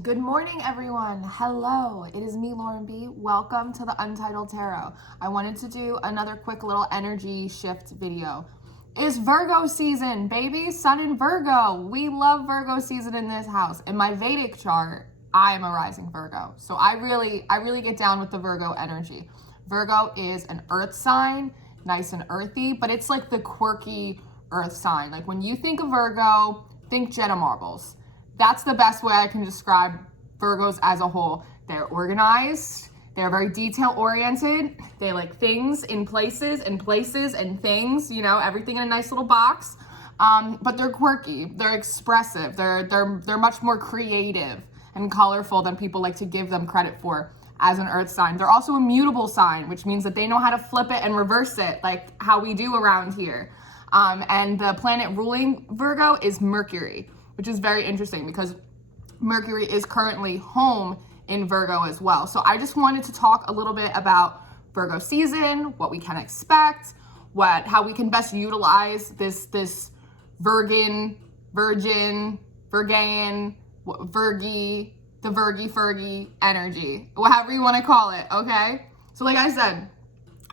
Good morning, everyone. Hello, it is me, Lauren B. Welcome to the Untitled Tarot. I wanted to do another quick little energy shift video. It's Virgo season, baby. Sun in Virgo. We love Virgo season in this house. In my Vedic chart, I am a rising Virgo. So I really get down with the Virgo energy. Virgo is an earth sign, nice and earthy, but it's like the quirky earth sign. Like when you think of Virgo, think Jenna Marbles. That's the best way I can describe Virgos as a whole. They're organized. They're very detail oriented. They like things in places and things, you know, everything in a nice little box. But they're quirky. They're expressive. They're much more creative and colorful than people like to give them credit for as an earth sign. They're also a mutable sign, which means that they know how to flip it and reverse it like how we do around here. And the planet ruling Virgo is Mercury, which is very interesting because Mercury is currently home in Virgo as well. So I just wanted to talk a little bit about Virgo season, what we can expect, how we can best utilize this Virgin, Virgain, Virgie, the Fergie energy, whatever you want to call it, okay? So like I said,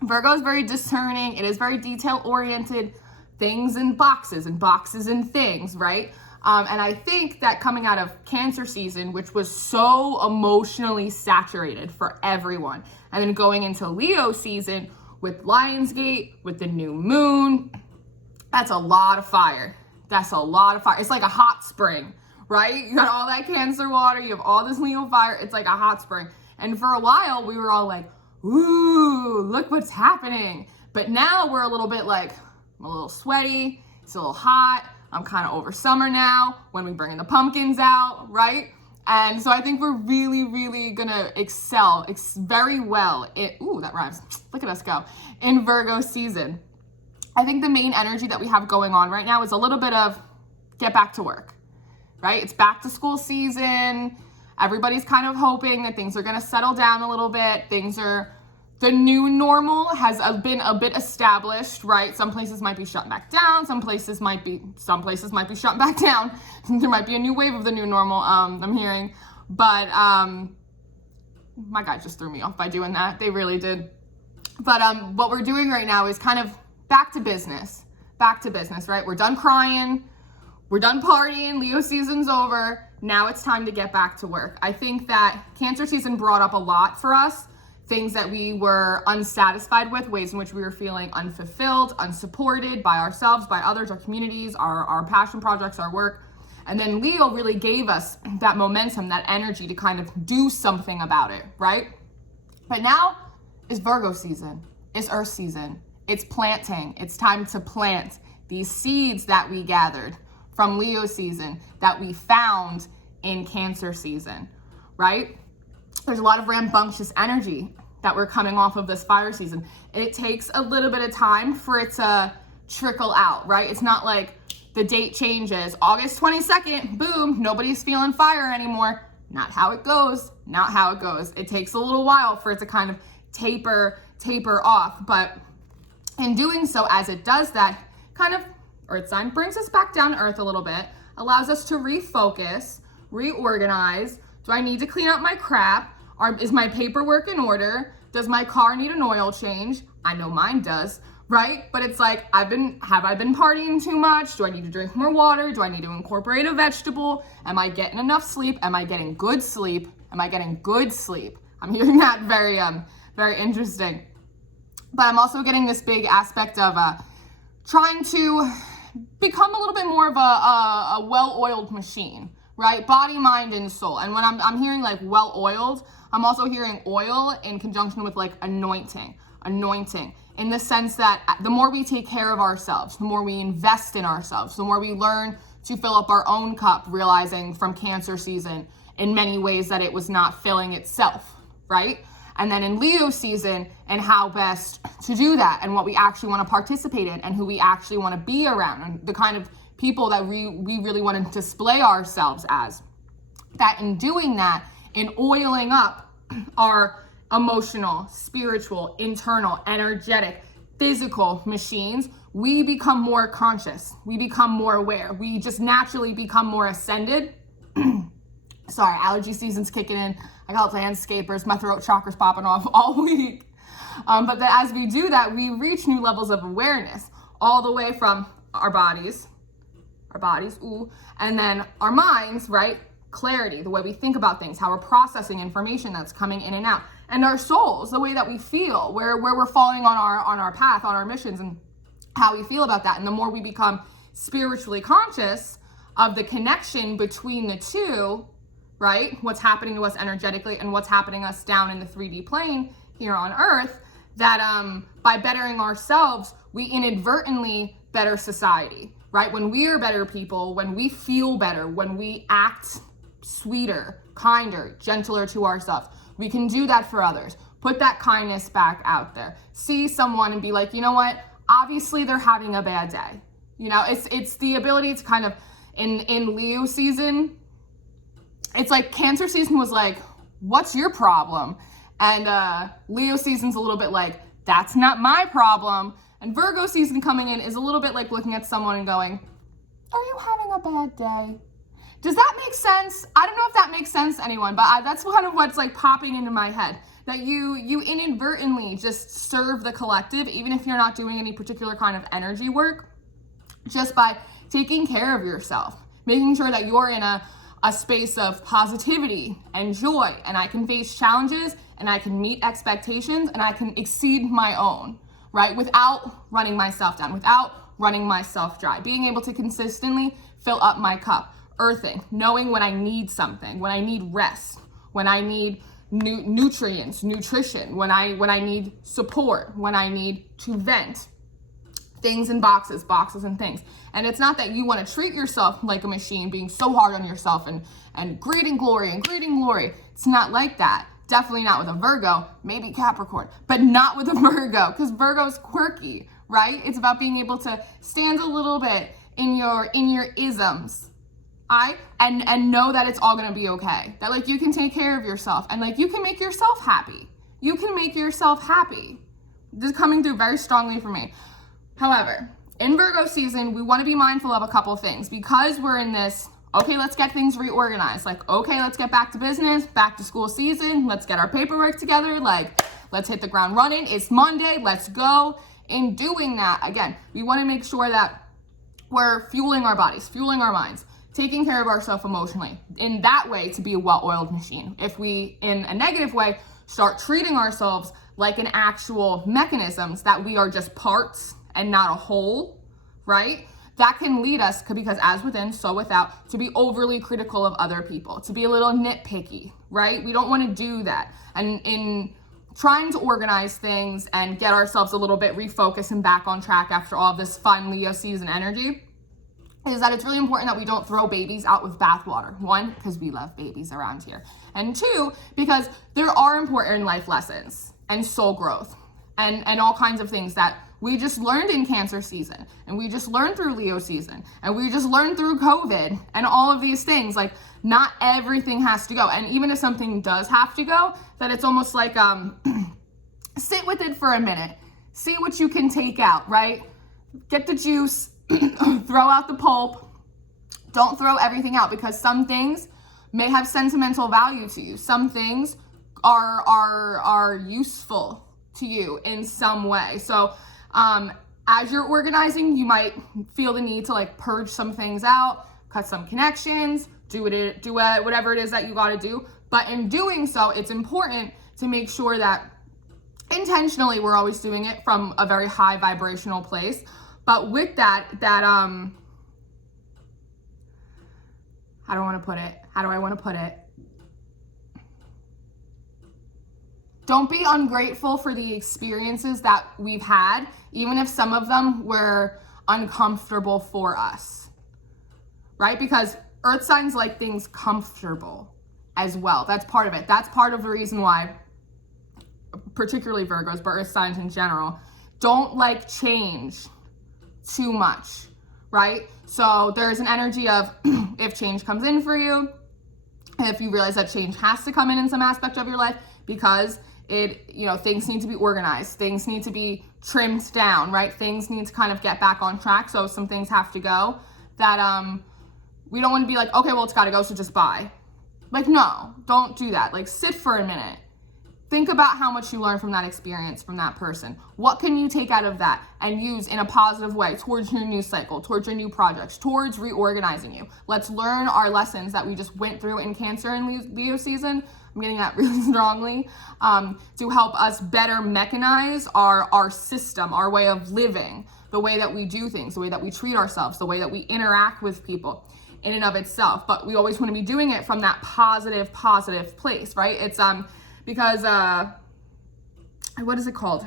Virgo is very discerning. It is very detail oriented, things in boxes and things, right? And I think that coming out of Cancer season, which was so emotionally saturated for everyone, and then going into Leo season with Lionsgate, with the new moon, that's a lot of fire. That's a lot of fire. It's like a hot spring, right? You got all that Cancer water, you have all this Leo fire, it's like a hot spring. And for a while, we were all like, ooh, look what's happening. But now we're a little bit like, I'm a little sweaty, it's a little hot, I'm kind of over summer now when we bring the pumpkins out, right? And so I think we're really gonna excel very well. Ooh, that rhymes. Look at us go. In Virgo season. I think the main energy that we have going on right now is a little bit of get back to work, right? It's back to school season. Everybody's kind of hoping that things are gonna settle down a little bit. The new normal has been a bit established, right? Some places might be shut back down. Some places might be shut back down. There might be a new wave of the new normal, I'm hearing. But my guy just threw me off by doing that. They really did. But what we're doing right now is kind of back to business, right? We're done crying. We're done partying. Leo season's over. Now it's time to get back to work. I think that Cancer season brought up a lot for us. Things that we were unsatisfied with, ways in which we were feeling unfulfilled, unsupported by ourselves, by others, our communities, our passion projects, our work. And then Leo really gave us that momentum, that energy to kind of do something about it, right? But now is Virgo season, it's Earth season, it's planting. It's time to plant these seeds that we gathered from Leo season that we found in Cancer season, right? There's a lot of rambunctious energy that we're coming off of this fire season. It takes a little bit of time for it to trickle out, right? It's not like the date changes, August 22nd, boom, nobody's feeling fire anymore. Not how it goes, not how it goes. It takes a little while for it to kind of taper off. But in doing so, as it does that, kind of earth sign brings us back down to earth a little bit, allows us to refocus, reorganize. Do I need to clean up my crap? Is my paperwork in order? Does my car need an oil change? I know mine does, right? But it's like, have I been partying too much? Do I need to drink more water? Do I need to incorporate a vegetable? Am I getting enough sleep? Am I getting good sleep? Am I getting good sleep? I'm hearing that very interesting. But I'm also getting this big aspect of trying to become a little bit more of a well-oiled machine, right? Body, mind, and soul. And when I'm hearing like well-oiled, I'm also hearing oil in conjunction with like anointing, in the sense that the more we take care of ourselves, the more we invest in ourselves, the more we learn to fill up our own cup, realizing from Cancer season in many ways that it was not filling itself, right? And then in Leo season, and how best to do that, and what we actually want to participate in, and who we actually want to be around, and the kind of people that we really want to display ourselves as. That in doing that, in oiling up our emotional, spiritual, internal, energetic, physical machines, we become more conscious. We become more aware. We just naturally become more ascended. So Sorry, allergy season's kicking in. I got landscapers, my throat chakra's popping off all week. But as we do that, we reach new levels of awareness, all the way from our bodies, and then our minds, right? Clarity, the way we think about things, how we're processing information that's coming in and out, and our souls, the way that we feel, where we're falling on our path, on our missions, and how we feel about that. And the more we become spiritually conscious of the connection between the two, right? What's happening to us energetically and what's happening to us down in the 3D plane here on Earth, that by bettering ourselves, we inadvertently better society, right? When we are better people, when we feel better, when we act sweeter, kinder, gentler to ourselves, we can do that for others. Put that kindness back out there. See someone and be like, you know what? Obviously they're having a bad day. You know, it's the ability to kind of, in Leo season, it's like Cancer season was like, what's your problem? And Leo season's a little bit like, that's not my problem. And Virgo season coming in is a little bit like looking at someone and going, are you having a bad day? Does that make sense? I don't know if that makes sense to anyone, but that's kind of what's like popping into my head. That you inadvertently just serve the collective, even if you're not doing any particular kind of energy work, just by taking care of yourself, making sure that you're in a space of positivity and joy, and I can face challenges, and I can meet expectations, and I can exceed my own, right? Without running myself down, without running myself dry, being able to consistently fill up my cup, earthing, knowing when I need something, when I need rest, when I need nutrients, nutrition, when I need support, when I need to vent. Things in boxes and things. And it's not that you want to treat yourself like a machine, being so hard on yourself and greeting glory. It's not like that. Definitely not with a Virgo, maybe Capricorn, but not with a Virgo, because Virgo's quirky, right? It's about being able to stand a little bit in your isms. And know that it's all gonna be okay. That like you can take care of yourself and like you can make yourself happy. You can make yourself happy. This is coming through very strongly for me. However, in Virgo season, we want to be mindful of a couple things because we're in this, okay, let's get things reorganized. Like, okay, let's get back to business, back to school season. Let's get our paperwork together. Like, let's hit the ground running. It's Monday. Let's go. In doing that, again, we want to make sure that we're fueling our bodies, fueling our minds, taking care of ourselves emotionally. In that way, to be a well-oiled machine. If we, in a negative way, start treating ourselves like an actual mechanisms that we are just parts and not a whole, right? That can lead us, because as within, so without, to be overly critical of other people, to be a little nitpicky, right? We don't want to do that. And in trying to organize things and get ourselves a little bit refocused and back on track after all of this fun Leo season energy, is that it's really important that we don't throw babies out with bathwater. One, because we love babies around here. And two, because there are important life lessons and soul growth and all kinds of things that we just learned in Cancer season, and we just learned through Leo season, and we just learned through COVID and all of these things. Like, not everything has to go. And even if something does have to go, that it's almost like sit with it for a minute, see what you can take out, right? Get the juice, throw out the pulp. Don't throw everything out, because some things may have sentimental value to you. Some things are useful to you in some way. So as you're organizing, you might feel the need to like purge some things out, cut some connections, do whatever it is that you got to do. But in doing so, it's important to make sure that intentionally we're always doing it from a very high vibrational place. But with that how do I want to put it? Don't be ungrateful for the experiences that we've had, even if some of them were uncomfortable for us, right? Because earth signs like things comfortable as well. That's part of it. That's part of the reason why, particularly Virgos, but earth signs in general, don't like change too much, right? So there's an energy of if change comes in for you, if you realize that change has to come in some aspect of your life, because things need to be organized, things need to be trimmed down, right? Things need to kind of get back on track. So some things have to go, that we don't want to be like, okay, well, it's got to go, so just buy. Like, no, don't do that. Like, sit for a minute. Think about how much you learned from that experience, from that person. What can you take out of that and use in a positive way towards your new cycle, towards your new projects, towards reorganizing you? Let's learn our lessons that we just went through in Cancer and Leo season. I'm getting that really strongly, to help us better mechanize our system, our way of living, the way that we do things, the way that we treat ourselves, the way that we interact with people in and of itself. But we always want to be doing it from that positive place, right? It's because what is it called?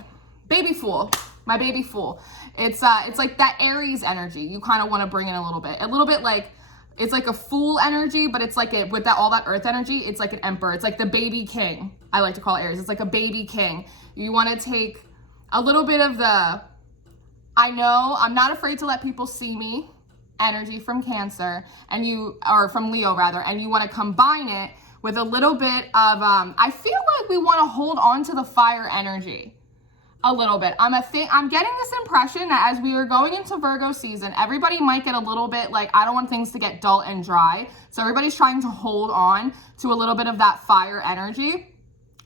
Baby Fool. My baby fool. It's like that Aries energy. You kind of want to bring in a little bit like, it's like a fool energy, but it's like with all that earth energy, it's like an emperor. It's like the baby king. I like to call it Aries. It's like a baby king. You want to take a little bit of the, I know, I'm not afraid to let people see me energy from Cancer or from Leo rather, and you want to combine it with a little bit of, I feel like we want to hold on to the fire energy a little bit. I'm getting this impression that as we are going into Virgo season, everybody might get a little bit like, I don't want things to get dull and dry. So everybody's trying to hold on to a little bit of that fire energy,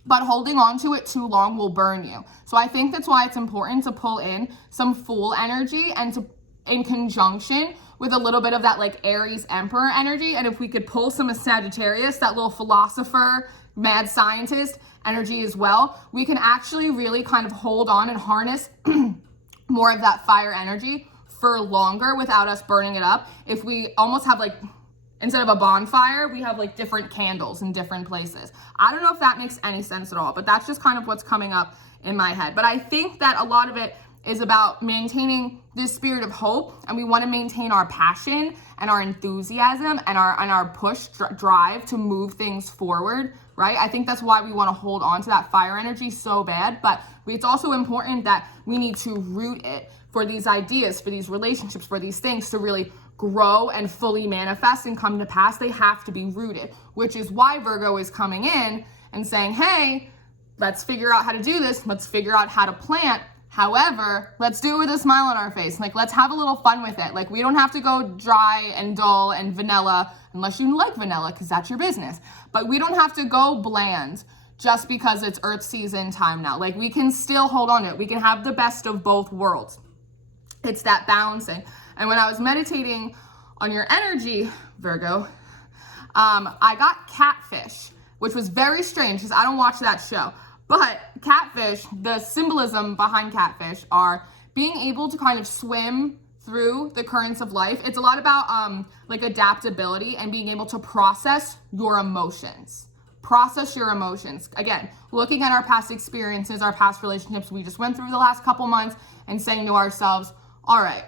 but holding on to it too long will burn you. So I think that's why it's important to pull in some Fool energy and in conjunction with a little bit of that like Aries Emperor energy. And if we could pull some of Sagittarius, that little philosopher, mad scientist energy as well, we can actually really kind of hold on and harness more of that fire energy for longer without us burning it up. If we almost have like, instead of a bonfire, we have like different candles in different places. I don't know if that makes any sense at all, but that's just kind of what's coming up in my head. But I think that a lot of it is about maintaining this spirit of hope, and we want to maintain our passion and our enthusiasm and our push drive to move things forward, right? I think that's why we want to hold on to that fire energy so bad, but it's also important that we need to root it for these ideas, for these relationships, for these things to really grow and fully manifest and come to pass. They have to be rooted, which is why Virgo is coming in and saying, hey, let's figure out how to do this. Let's figure out how to plant. However, let's do it with a smile on our face. Like, let's have a little fun with it. Like, we don't have to go dry and dull and vanilla unless you like vanilla, because that's your business. But we don't have to go bland just because it's Earth season time now. Like, we can still hold on to it. We can have the best of both worlds. It's that balancing. And when I was meditating on your energy, Virgo, I got catfish, which was very strange because I don't watch that show. But catfish, the symbolism behind catfish are being able to kind of swim through the currents of life. It's a lot about like adaptability and being able to process your emotions. Process your emotions. Again, looking at our past experiences, our past relationships we just went through the last couple months and saying to ourselves, all right,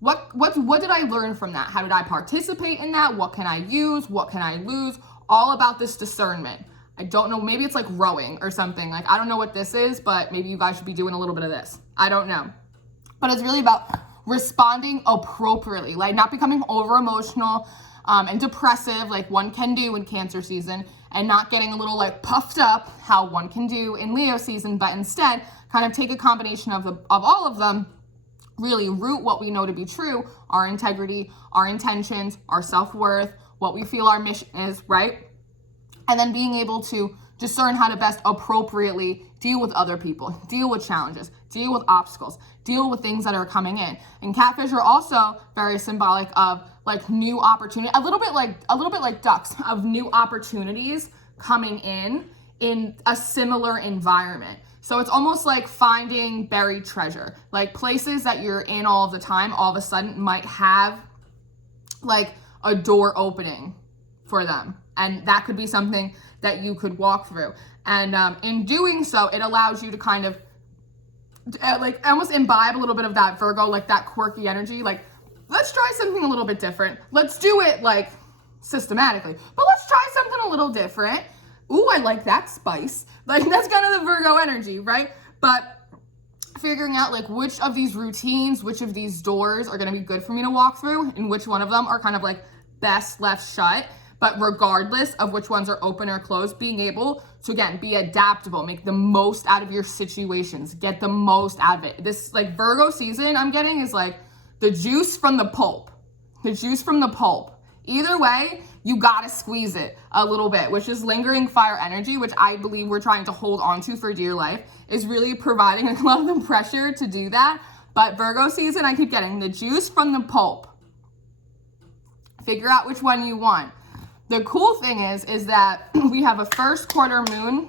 what did I learn from that? How did I participate in that? What can I use? What can I lose? All about this discernment. I don't know, maybe it's like rowing or something. Like, I don't know what this is, but maybe you guys should be doing a little bit of this. I don't know. But it's really about responding appropriately, like not becoming over emotional and depressive like one can do in Cancer season, and not getting a little like puffed up how one can do in Leo season, but instead kind of take a combination of all of them, really root what we know to be true, our integrity, our intentions, our self-worth, what we feel our mission is, right? And then being able to discern how to best appropriately deal with other people, deal with challenges, deal with obstacles, deal with things that are coming in. And catfish are also very symbolic of like new opportunity, a little bit like ducks, of new opportunities coming in a similar environment. So it's almost like finding buried treasure, like places that you're in all of the time, all of a sudden might have like a door opening for them. And that could be something that you could walk through. And in doing so, it allows you to kind of like almost imbibe a little bit of that Virgo, like that quirky energy. Like, let's try something a little bit different. Let's do it like systematically, but let's try something a little different. Ooh, I like that spice. Like, that's kind of the Virgo energy, right? But figuring out like which of these routines, which of these doors are going to be good for me to walk through, and which one of them are kind of like best left shut. But regardless of which ones are open or closed, being able to, again, be adaptable, make the most out of your situations, get the most out of it. This like Virgo season I'm getting is like the juice from the pulp. The juice from the pulp. Either way, you gotta squeeze it a little bit, which is lingering fire energy, which I believe we're trying to hold on to for dear life, is really providing a lot of the pressure to do that. But Virgo season, I keep getting the juice from the pulp. Figure out which one you want. The cool thing is that we have a first quarter moon.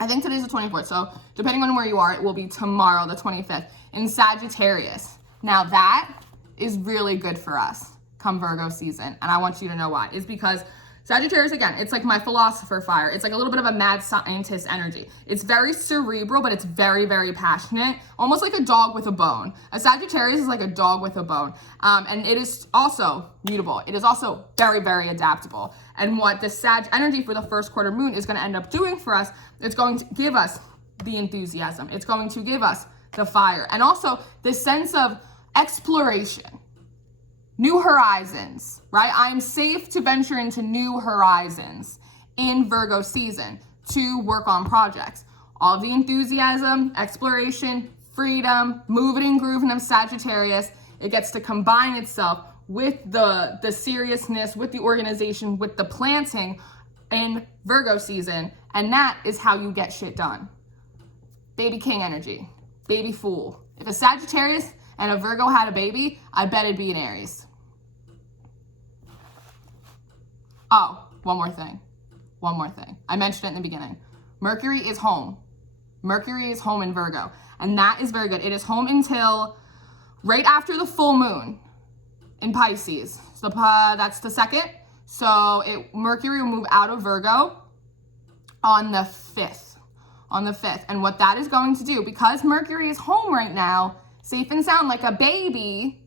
I think today's the 24th, so depending on where you are, it will be tomorrow, the 25th, in Sagittarius. Now that is really good for us come Virgo season, and I want you to know why. It's because Sagittarius, again, it's like my philosopher fire. It's like a little bit of a mad scientist energy. It's very cerebral, but it's very, very passionate, almost like a dog with a bone. A Sagittarius is like a dog with a bone, and it is also mutable. It is also very, very adaptable. And what the Sag energy for the first quarter moon is going to end up doing for us, it's going to give us the enthusiasm. It's going to give us the fire, and also this sense of exploration. New horizons, right? I'm safe to venture into new horizons in Virgo season to work on projects. All the enthusiasm, exploration, freedom, moving and grooving of Sagittarius, it gets to combine itself with the seriousness, with the organization, with the planting in Virgo season, and that is how you get shit done. Baby king energy, baby fool. If a Sagittarius and a Virgo had a baby, I bet it'd be an Aries. Oh, one more thing. I mentioned it in the beginning. Mercury is home. Mercury is home in Virgo, and that is very good. It is home until right after the full moon in Pisces. So that's the 2nd. So Mercury will move out of Virgo on the 5th. And what that is going to do, because Mercury is home right now, safe and sound like a baby.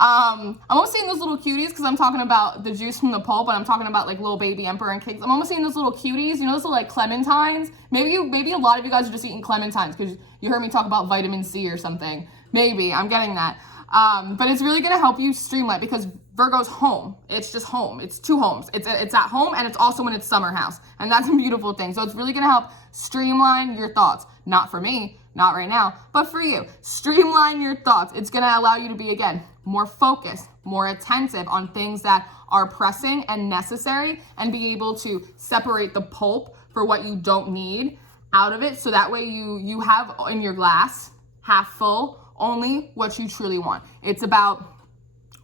I'm almost seeing those little cuties, because I'm talking about the juice from the pulp, and I'm talking about like little baby emperor and cakes. I'm almost seeing those little cuties, you know, those little like clementines. Maybe a lot of you guys are just eating clementines because you heard me talk about vitamin C or something. Maybe, I'm getting that. But it's really gonna help you streamline, because Virgo's home. It's just home. It's two homes. It's at home, and it's also in its summer house. And that's a beautiful thing. So it's really gonna help streamline your thoughts. Not for me, not right now, but for you. Streamline your thoughts. It's gonna allow you to be, again, more focused, more attentive on things that are pressing and necessary, and be able to separate the pulp for what you don't need out of it. So that way you have in your glass, half full, only what you truly want. It's about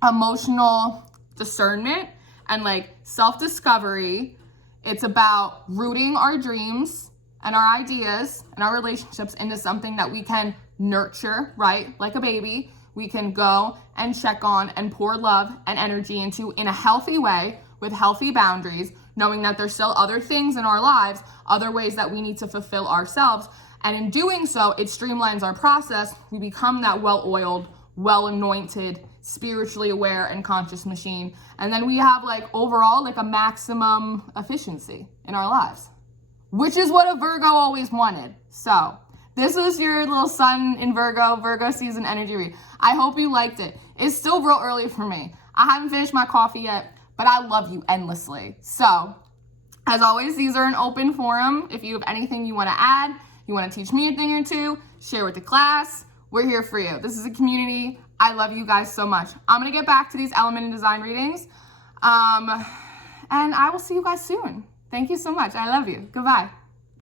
emotional discernment and like self-discovery. It's about rooting our dreams and our ideas and our relationships into something that we can nurture, right? Like a baby, we can go and check on and pour love and energy into in a healthy way with healthy boundaries, knowing that there's still other things in our lives, other ways that we need to fulfill ourselves. And in doing so, it streamlines our process. We become that well-oiled, well-anointed, spiritually aware and conscious machine. And then we have like overall like a maximum efficiency in our lives, which is what a Virgo always wanted. So this was your little sun in Virgo season energy read. I hope you liked it. It's still real early for me. I haven't finished my coffee yet, but I love you endlessly. So as always, these are an open forum. If you have anything you want to add, you want to teach me a thing or two, share with the class, we're here for you. This is a community. I love you guys so much. I'm going to get back to these element and design readings. And I will see you guys soon. Thank you so much. I love you. Goodbye.